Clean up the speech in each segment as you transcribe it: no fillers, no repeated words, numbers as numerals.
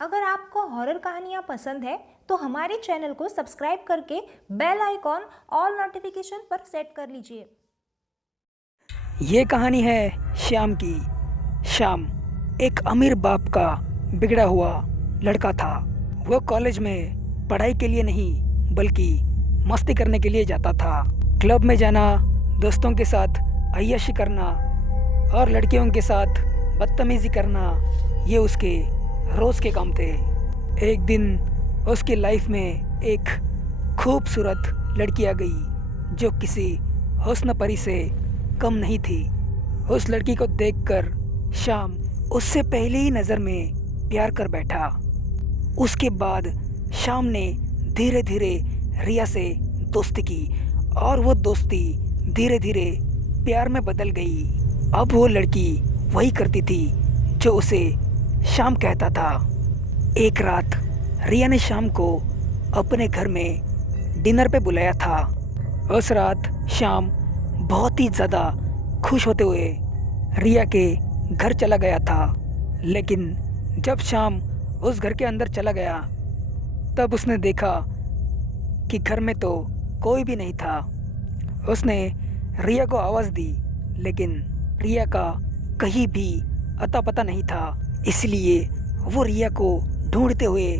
अगर आपको हॉरर कहानियाँ पसंद है तो हमारे चैनल को सब्सक्राइब करके बेल आइकॉन ऑल नोटिफिकेशन पर सेट कर लीजिए। ये कहानी है श्याम की। श्याम एक अमीर बाप का बिगड़ा हुआ लड़का था। वो कॉलेज में पढ़ाई के लिए नहीं बल्कि मस्ती करने के लिए जाता था। क्लब में जाना, दोस्तों के साथ अय्याशी करना और लड़कियों के साथ बदतमीजी करना, ये उसके रोज़ के काम थे। एक दिन उसकी लाइफ में एक खूबसूरत लड़की आ गई जो किसी हुस्न परी से कम नहीं थी। उस लड़की को देखकर श्याम उससे पहले ही नज़र में प्यार कर बैठा। उसके बाद श्याम ने धीरे धीरे रिया से दोस्ती की और वो दोस्ती धीरे धीरे प्यार में बदल गई। अब वो लड़की वही करती थी जो उसे श्याम कहता था। एक रात रिया ने श्याम को अपने घर में डिनर पे बुलाया था। उस रात श्याम बहुत ही ज़्यादा खुश होते हुए रिया के घर चला गया था। लेकिन जब श्याम उस घर के अंदर चला गया तब उसने देखा कि घर में तो कोई भी नहीं था। उसने रिया को आवाज़ दी लेकिन रिया का कहीं भी अता पता नहीं था। इसलिए वो रिया को ढूंढते हुए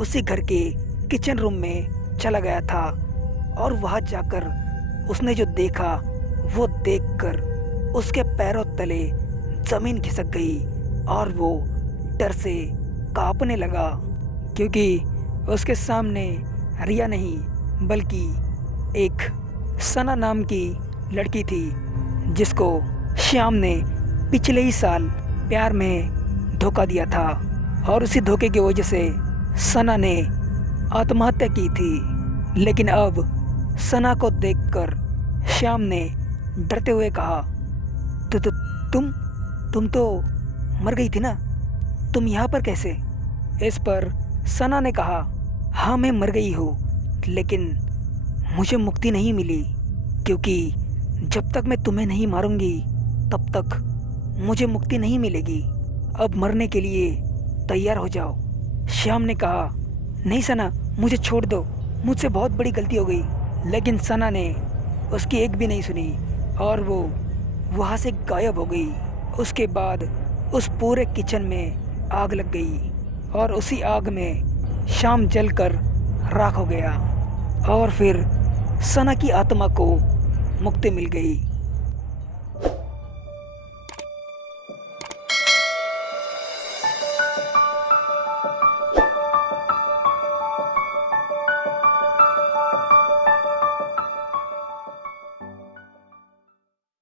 उसी घर के किचन रूम में चला गया था और वहाँ जाकर उसने जो देखा वो देखकर उसके पैरों तले ज़मीन खिसक गई और वो डर से कांपने लगा, क्योंकि उसके सामने रिया नहीं बल्कि एक सना नाम की लड़की थी जिसको श्याम ने पिछले ही साल प्यार में धोखा दिया था और उसी धोखे की वजह से सना ने आत्महत्या की थी। लेकिन अब सना को देखकर श्याम ने डरते हुए कहा, तो तुम तो मर गई थी ना, तुम यहाँ पर कैसे? इस पर सना ने कहा, हाँ मैं मर गई हूँ लेकिन मुझे मुक्ति नहीं मिली, क्योंकि जब तक मैं तुम्हें नहीं मारूंगी तब तक मुझे मुक्ति नहीं मिलेगी। अब मरने के लिए तैयार हो जाओ। श्याम ने कहा, नहीं सना, मुझे छोड़ दो, मुझसे बहुत बड़ी गलती हो गई। लेकिन सना ने उसकी एक भी नहीं सुनी और वो वहाँ से गायब हो गई। उसके बाद उस पूरे किचन में आग लग गई और उसी आग में श्याम जलकर राख हो गया और फिर सना की आत्मा को मुक्ति मिल गई।